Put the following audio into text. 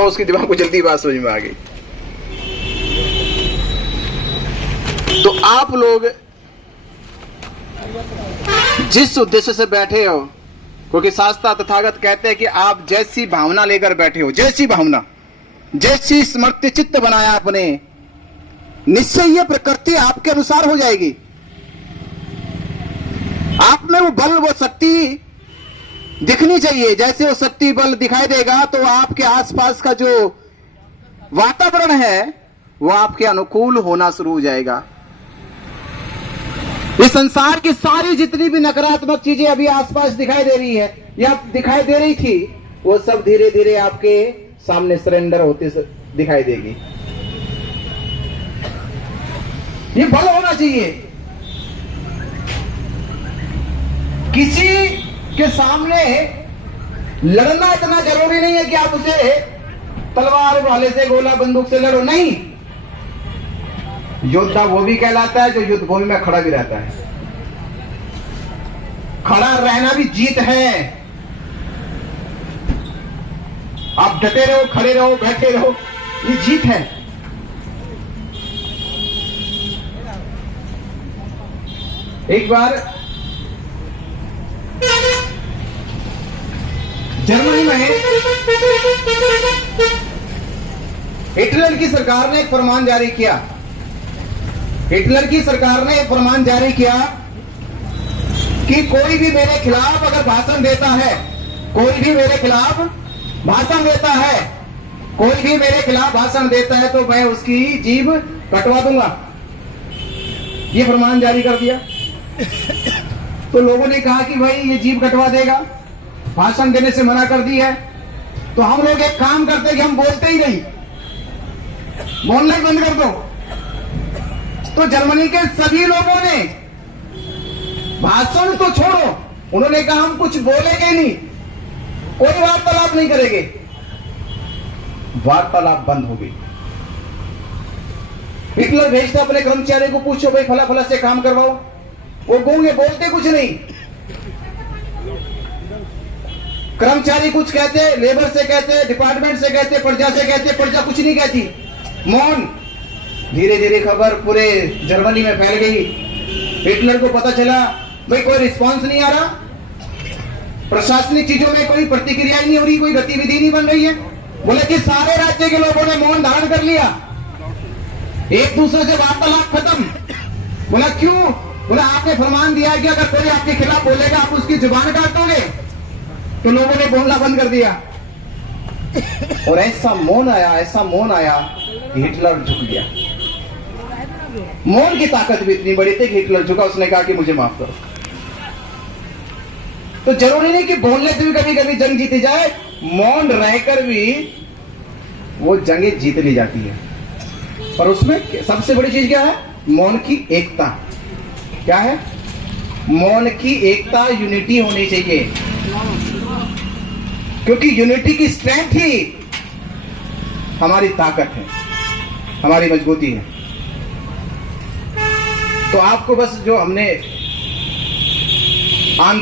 तो उसके दिमाग को जल्दी बात समझ में आ गई। तो आप लोग जिस उद्देश्य से बैठे हो, क्योंकि शास्त्र तथागत कहते हैं कि आप जैसी भावना लेकर बैठे हो, जैसी भावना, जैसी स्मृति चित्त बनाया आपने, निश्चय ये प्रकृति आपके अनुसार हो जाएगी। आप में वो बल, वो शक्ति दिखनी चाहिए। जैसे वो शक्ति बल दिखाई देगा तो आपके आसपास का जो वातावरण है वो आपके अनुकूल होना शुरू हो जाएगा। इस संसार की सारी जितनी भी नकारात्मक चीजें अभी आसपास दिखाई दे रही है या दिखाई दे रही थी, वो सब धीरे धीरे आपके सामने सरेंडर होते दिखाई देगी। ये बल होना चाहिए। किसी के सामने लड़ना इतना जरूरी नहीं है कि आप उसे तलवार वाले से, गोला बंदूक से लड़ो, नहीं। योद्धा वो भी कहलाता है जो युद्ध भूमि में खड़ा भी रहता है। खड़ा रहना भी जीत है। आप डटे रहो, खड़े रहो, बैठे रहो, ये जीत है। एक बार जर्मनी में हिटलर की सरकार ने एक फरमान जारी किया। हिटलर की सरकार ने एक फरमान जारी किया कि कोई भी मेरे खिलाफ अगर भाषण देता है, कोई भी मेरे खिलाफ भाषण देता है, कोई भी मेरे खिलाफ भाषण देता है तो मैं उसकी जीभ कटवा दूंगा। ये फरमान जारी कर दिया। तो लोगों ने कहा कि भाई ये जीभ कटवा देगा, भाषण देने से मना कर दी है, तो हम लोग एक काम करते हैं कि हम बोलते ही नहीं, बोलना ही बंद कर दो। तो जर्मनी के सभी लोगों ने, भाषण तो छोड़ो, उन्होंने कहा हम कुछ बोलेंगे नहीं, कोई वार्तालाप नहीं करेंगे। वार्तालाप बंद हो गई। हिटलर भेजता अपने कर्मचारी को, पूछो भाई फला फला से काम करवाओ, वो गूंगे, बोलते कुछ नहीं। कर्मचारी कुछ कहते, लेबर से कहते, डिपार्टमेंट से कहते, प्रजा से कहते, प्रजा कुछ नहीं कहती, मौन। धीरे धीरे खबर पूरे जर्मनी में फैल गई। हिटलर को पता चला भाई कोई रिस्पांस नहीं आ रहा, प्रशासनिक चीजों में कोई प्रतिक्रिया ही नहीं हो रही, कोई गतिविधि नहीं बन रही है। बोले कि सारे राज्य के लोगों ने मौन धारण कर लिया, एक दूसरे से वार्तालाप खत्म। बोला क्यों? बोला आपने फरमान दिया है कि अगर कोई आपके खिलाफ बोलेगा आप उसकी जुबान काट दोगे। तो लोगों ने बोलना बंद कर दिया और ऐसा मौन आया, ऐसा मौन आया कि हिटलर झुक गया। मौन की ताकत भी इतनी बड़ी थी कि हिटलर झुका, उसने कहा कि मुझे माफ करो। तो जरूरी नहीं कि बोलने से भी कभी कभी जंग जीती जाए, मौन रहकर भी वो जंगें जीत ली जाती है। पर उसमें सबसे बड़ी चीज क्या है? मौन की एकता। क्या है? मौन की एकता, यूनिटी होनी चाहिए, क्योंकि यूनिटी की स्ट्रेंथ ही हमारी ताकत है, हमारी मजबूती है। तो आपको बस जो हमने आंदोलन